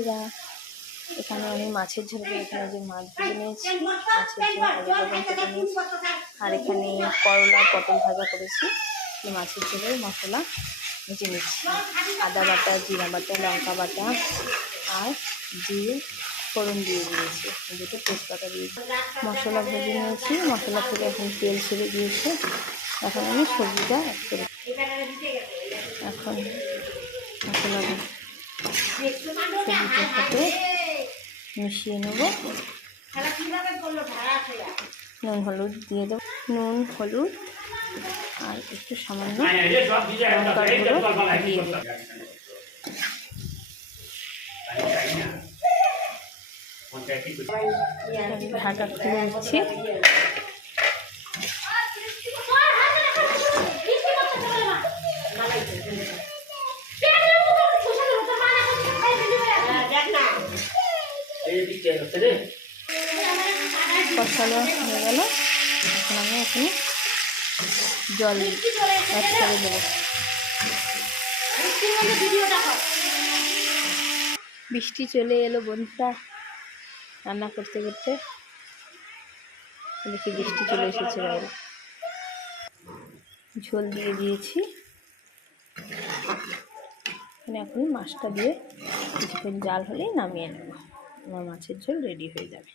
এরা এখানে আমি মাছের ঝোল করে এখানে যে মাছ ভেজে নিয়েছি, মাছের ঝোল আলু বাদাম কেটে নিয়েছি, আর এখানে করলা পটল ভাজা করেছি। এই মাছের ঝোলের মশলা ভেজে নিচ্ছি, আদা বাটা, জিরা বাটা, লঙ্কা বাটা আর জিরে ফোড়ন দিয়ে দিয়েছি, দুটো তেজপাতা দিয়েছি। মশলা ভেজে নিয়েছি, মশলা থেকে এখন তেল ছেড়ে দিয়েছে। এখন আমি সবজিটা অ্যাড করি। এখন মশলা সবজিটার সাথে মিশিয়ে নেব। নুন হলুদ দিয়ে দেবো, নুন হলুদ আর একটু সামান্য লঙ্কার গুঁড়ো দিয়ে দেবো। ঢাকা খুলে দিচ্ছি। কষানো হয়ে গেল, এখন আমি এখানে জল অ্যাড করে দেবো। বৃষ্টি চলে এলো বন্ধুরা, রান্না করতে করতে দেখি বৃষ্টি চলে এসেছে বাইরে। ঝোল দিয়ে দিয়েছি, এখন মাছটা দিয়ে কিছুক্ষণ জাল হলেই নামিয়ে নেব। আমার মাছের ঝোল রেডি হয়ে যাবে।